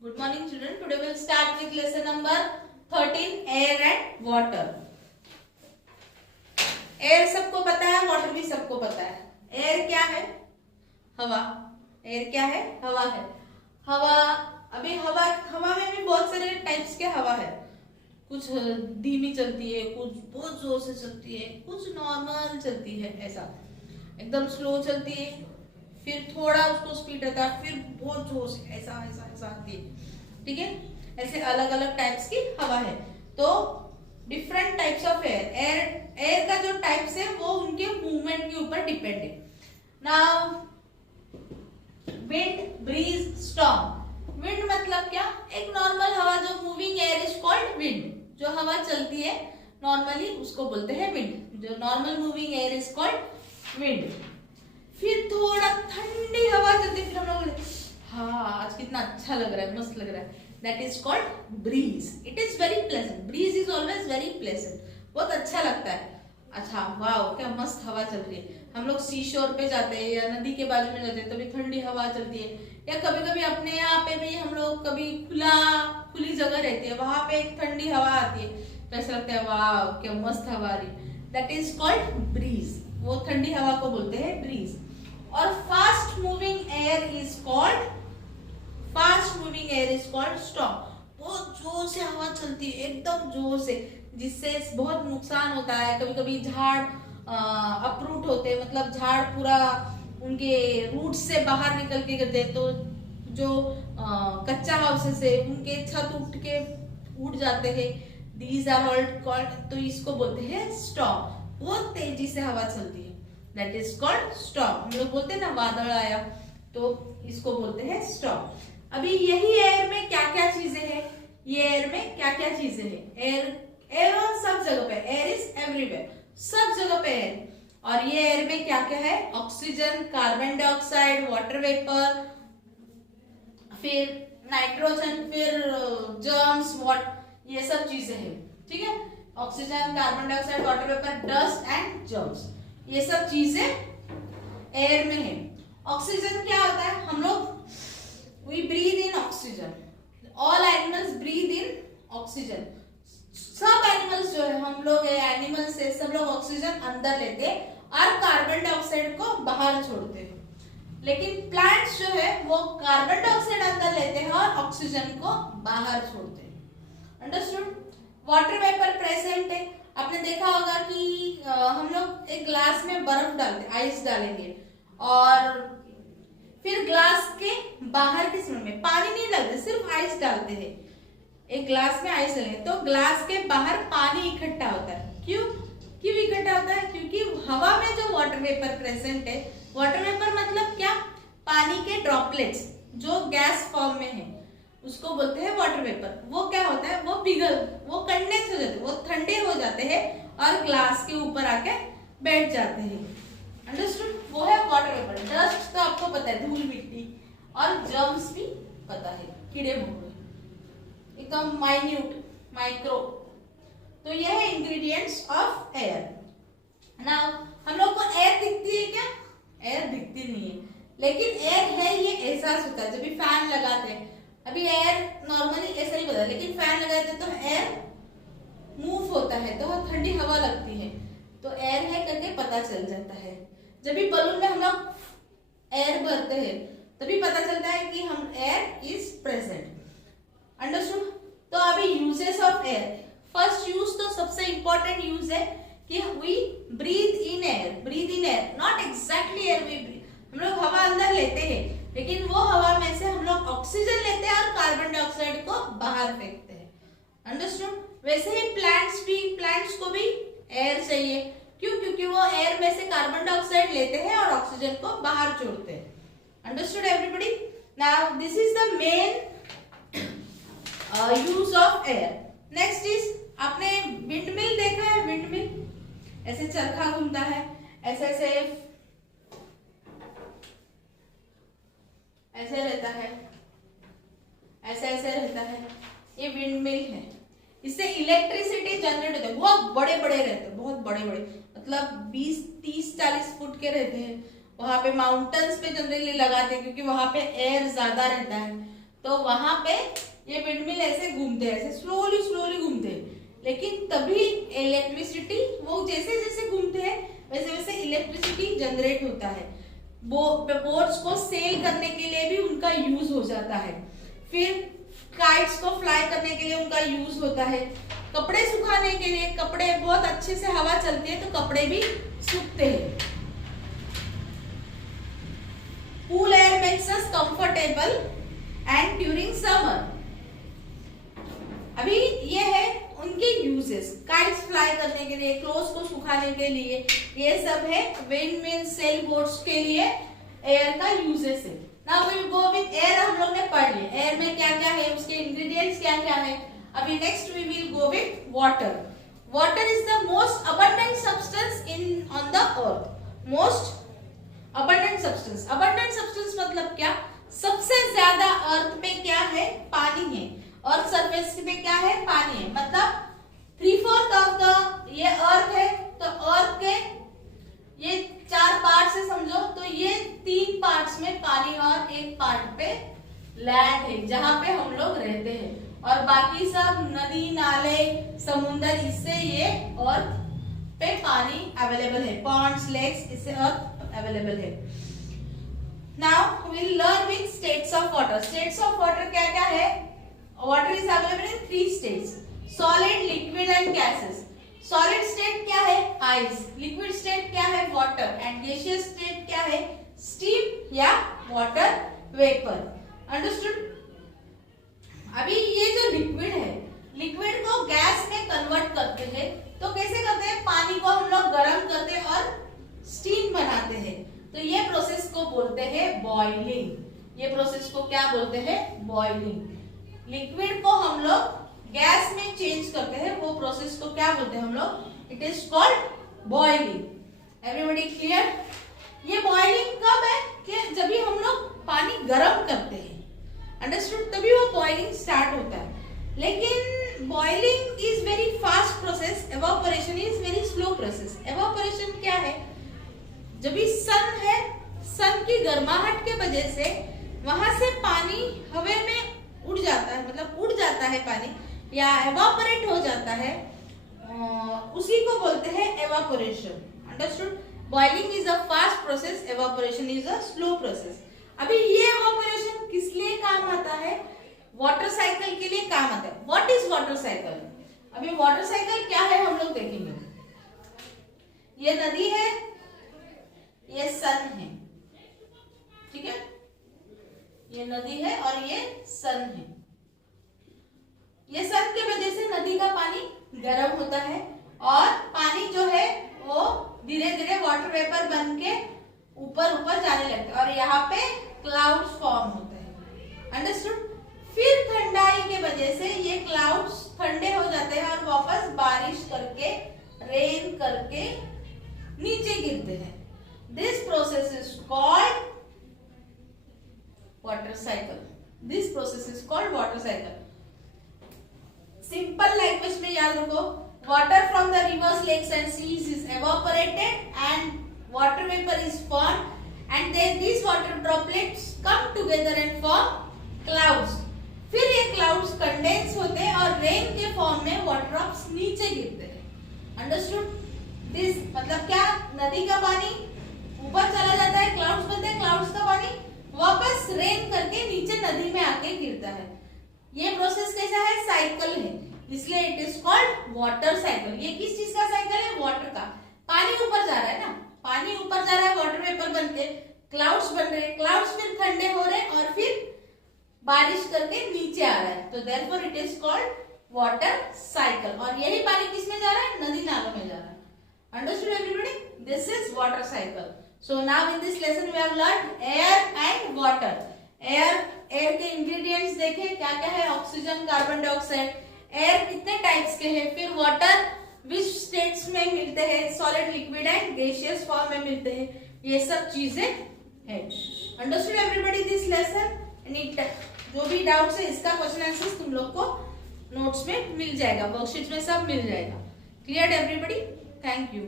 Good morning, children. Today we will start with lesson number 13, air and water. Air सबको पता है, water भी सबको पता है। एयर क्या है? हवा। एयर क्या है? हवा है। हवा, अभी हवा में भी बहुत सारे टाइप्स के हवा है। कुछ धीमी चलती है, कुछ बहुत जोर से चलती है, कुछ नॉर्मल चलती है, ऐसा एकदम स्लो चलती है, फिर थोड़ा उसको स्पीड रहता है, फिर बहुत जोर से ऐसा ऐसा ऐसा आती है। ठीक है, ऐसे अलग अलग टाइप्स की हवा है। तो डिफरेंट टाइप्स ऑफ एयर का जो टाइप्स है वो उनके मूवमेंट के ऊपर डिपेंड है। Now wind, breeze, storm. Wind मतलब क्या? एक नॉर्मल हवा, जो moving air is called wind. जो हवा चलती है नॉर्मली उसको बोलते हैं विंड। जो normal moving air is called wind. फिर थोड़ा ठंडी हवा चलती है, फिर हम लोग हाँ आज कितना अच्छा लग रहा है, मस्त लग रहा है, that is called breeze. It is very pleasant. Breeze is always very pleasant, बहुत अच्छा लगता है। अच्छा, वाह क्या मस्त हवा चल रही है। हम लोग सी शोर पे जाते हैं या नदी के बाजू में जाते हैं तो भी ठंडी हवा चलती है, या कभी कभी अपने यहाँ पे भी हम लोग कभी खुली जगह रहती है, वहां पे एक ठंडी हवा आती है तो ऐसा लगता है वाह क्या मस्त हवा आ रही, दैट इज कॉल्ड ब्रीज। वो ठंडी हवा को बोलते हैं ब्रीज। और fast moving air is called storm. बहुत जोर से हवा चलती है, एकदम जोर से, जिससे बहुत नुकसान होता है। कभी कभी झाड़ अपरूट होते हैं, मतलब झाड़ पूरा उनके रूट से बाहर निकल के गिरते हैं, तो जो कच्चा हाउसेस है उनके छत उठ जाते हैं। दीज आर ऑल कॉल्ड, तो इसको बोलते हैं स्टॉर्म। बहुत तेजी से हवा चलती है, दैट इज कॉल्ड स्टॉर्म। हम लोग बोलते हैं ना वादल आया, तो इसको बोलते हैं स्टॉर्म। अभी यही एयर में क्या क्या चीजें हैं, ये एयर में क्या क्या चीजें हैं? एयर सब जगह पे, एयर इज एवरीवेयर, सब जगह पे है। और ये एयर में क्या क्या है? Oxygen, carbon dioxide, water vapour, फिर नाइट्रोजन, फिर जर्म्स, ये सब चीजें हैं। ठीक है, oxygen, carbon dioxide, water vapour, dust and germs, ये सब चीजें एयर में है। ऑक्सीजन क्या होता है? हम लोग we breathe in oxygen, all animals breathe in oxygen. सब एनिमल्स जो है, हम लोग एनिमल्स है, सब लोग ऑक्सीजन अंदर लेते हैं और कार्बन डाइऑक्साइड को बाहर छोड़ते हैं। लेकिन प्लांट्स जो है वो कार्बन डाइऑक्साइड अंदर लेते हैं और ऑक्सीजन को बाहर छोड़ते हैं। अंडरस्टूड? वाटर वेपर प्रेजेंट है। आपने देखा होगा कि हम लोग एक ग्लास में बर्फ डालते, आइस डालेंगे, और फिर ग्लास के बाहर के समय में पानी नहीं डालते, सिर्फ आइस डालते हैं। एक ग्लास में आइस डालेंगे तो ग्लास के बाहर पानी इकट्ठा होता है। क्यों इकट्ठा होता है? क्योंकि हवा में जो वाटर वेपर प्रेजेंट है, वाटर वेपर मतलब क्या? पानी के ड्रॉपलेट्स जो गैस फॉर्म में है उसको बोलते हैं वाटर वेपर। वो क्या होता है? वो कंडेंस हो जाते हैं, वो ठंडे हो जाते हैं और ग्लास के ऊपर आके बैठ जाते हैं। अंडरस्टूड? वो है वाटर वेपर। डस्ट तो आपको पता है, धूल मिट्टी, और जर्म्स भी पता है, कीड़े मकोड़े, एकदम माइन्यूट, माइक्रो। तो ये है इंग्रेडिएंट्स ऑफ एयर। नाउ हम लोग को एयर दिखती है क्या? एयर दिखती नहीं है, लेकिन एयर है, ये एहसास होता है जब भी फैन लगाते हैं। अभी एयर नॉर्मली ऐसा नहीं बता, लेकिन फैन लगाते हैं तो एयर मूव होता है, तो ठंडी हवा लगती है, तो एयर है करके पता चल जाता है। जब भी बलून में हम लोग एयर भरते हैं तभी पता चलता है कि हम एयर इज प्रेजेंट। अंडरस्टूड? तो अभी uses of air. First use तो सबसे इंपॉर्टेंट यूज है कि we breathe in air, not exactly air we breathe. हम लोग हवा अंदर लेते हैं, लेकिन वो हवा में से हम लोग ऑक्सीजन लेते हैं और कार्बन डाइऑक्साइड को बाहर फेंकते हैं। अंडरस्टूड? वैसे ही प्लांट्स को भी एयर चाहिए। क्यों? क्योंकि वो एयर में से कार्बन डाइऑक्साइड लेते हैं और ऑक्सीजन को बाहर छोड़ते हैं। Understood everybody? Now this is the main use of air. Next is, आपने विंडमिल देखा है? विंडमिल ऐसे चरखा घूमता है, ऐसे रहता है, ऐसे रहता है, ये विंडमिल है। इससे इलेक्ट्रिसिटी जनरेट होती है। बहुत बड़े बड़े रहते हैं, बहुत बड़े बड़े, मतलब 20, 30, 40 फुट के रहते हैं। वहां पे माउंटेन्स पे जनरली लगाते हैं क्योंकि वहां पे एयर ज्यादा रहता है। तो वहां पे ये विंडमिल ऐसे घूमते हैं, ऐसे स्लोली स्लोली घूमते हैं, लेकिन तभी इलेक्ट्रिसिटी, वो जैसे जैसे घूमते हैं वैसे वैसे इलेक्ट्रिसिटी जनरेट होता है। बोट्स को सेल करने के लिए भी उनका यूज हो जाता है, फिर काइट्स को फ्लाई करने के लिए उनका यूज होता है, कपड़े सुखाने के लिए, कपड़े बहुत अच्छे से हवा चलती है तो कपड़े भी सूखते हैं। Cool air makes us comfortable and during summer. अभी ये है उनके यूजेस, काइट्स फ्लाई करने के लिए, क्लोथ्स को सुखाने के लिए, ये सब है विंड मिल सेल बोट्स के लिए एयर का यूजेस है। Now we will go with air, हम लोग ने पढ़ लिया एयर में क्या क्या है, उसके इंग्रेडिएंट्स क्या क्या है। अभी next we will go with water. Water is the most abundant substance in on the earth. Most abundant substance, abundant substance मतलब क्या, सबसे ज्यादा अर्थ पे क्या है, पानी है, और सरफेस पे क्या है, पानी है, मतलब 3/4 ऑफ द ये अर्थ है, तो अर्थ के ये 4 पार्ट से समझो, तो ये 3 पार्ट्स में पानी और 1 पार्ट पे लैंड है जहां पे हम लोग रहते हैं, और बाकी सब नदी नाले समुंदर, इससे ये अर्थ पे पानी अवेलेबल है, पॉन्ड्स लेक्स, इससे अर्थ अवेलेबल है। Now we will learn with states of water. States of water क्या क्या है, water is available in 3 states, solid, liquid and gases. Solid state क्या है, आइस, लिक्विड स्टेट क्या है, वाटर, एंड गैसियस स्टेट क्या है, स्टीम या वाटर वेपर। अंडरस्टूड। अभी ये जो लिक्विड है, लिक्विड को गैस में कन्वर्ट करते हैं, तो कैसे करते हैं, पानी को हम लोग गर्म करते हैं और स्टीम बनाते हैं, तो ये प्रोसेस को बोलते हैं बॉइलिंग। ये प्रोसेस को क्या बोलते हैं, बॉइलिंग। लिक्विड को हम लोग गैस में चेंज करते हैं, वो प्रोसेस को क्या बोलते हैं हम लोग, it is called boiling. Everybody clear. ये बॉइलिंग कब है, कि जब भी हम लोग पानी गर्म करते हैं, अंडरस्टूड, तभी वो बॉइलिंग स्टार्ट होता है। लेकिन boiling is very fast process, evaporation is very slow process. Evaporation क्या है, जब भी सन है, सन की गर्माहट के वजह से वहां से पानी हवा में उड़ जाता है, मतलब उड़ जाता है पानी, या एवापोरेट हो जाता है, उसी को बोलते हैं evaporation. Understood. Boiling is a fast process, evaporation is a slow process. अभी ये एवापोरेशन किस लिए काम आता है, वाटर साइकिल के लिए काम आता है। व्हाट इज वाटर साइकिल, अभी वाटर साइकिल क्या है हम लोग देखेंगे। ये नदी है, ये सन है, ठीक है, ये नदी है और ये सन है। ये सन के वजह से नदी का पानी गर्म होता है, और पानी जो है वो धीरे धीरे वाटर वेपर बन के ऊपर ऊपर जाने लगता है, और यहाँ पे क्लाउड्स फॉर्म होते हैं। अंडरस्टूड। फिर ठंडाई के वजह से ये क्लाउड्स ठंडे हो जाते हैं और वापस बारिश करके, रेन करके नीचे गिरते हैं। This process is called water cycle. This process is called water cycle. Simple language में याद रखो, water from the rivers, lakes and seas is evaporated and water vapor is formed, and then these water droplets come together and form clouds. फिर ये clouds condense होते हैं और rain के form में water drops नीचे गिरते हैं। Understood? This मतलब क्या, नदी का पानी ऊपर चला जाता है, clouds बनते हैं, clouds का पानी वापस rain करके नीचे नदी में आके गिरता है। ये प्रोसेस कैसा है, साइकिल है, इसलिए it is called water cycle. ये किस चीज का साइकिल है, वाटर का। पानी ऊपर जा रहा है ना, पानी ऊपर जा रहा है, वाटर वेपर बनके क्लाउड्स बन रहे हैं, क्लाउड्स फिर ठंडे हो रहे हैं और फिर बारिश करके नीचे आ रहा है, तो therefore it is called water cycle. और यही पानी किस में जा रहा है, नदी नालों में जा रहा है। Understood everybody, this is water cycle. So now in this lesson we have learn air and water. Air के इंग्रेडिएंट्स देखें क्या क्या है, ऑक्सीजन, कार्बन डाइऑक्साइड। एयर कितने टाइप्स के हैं, फिर वाटर विच स्टेट्स में मिलते हैं, solid, liquid and gaseous form में मिलते हैं, ये सब चीजें हैं। Understood everybody this lesson. जो भी डाउट्स है इसका क्वेश्चन आंसर्स तुम लोग को नोट्स में मिल जाएगा, वर्कशीट में सब मिल जाएगा। Clear everybody, thank you.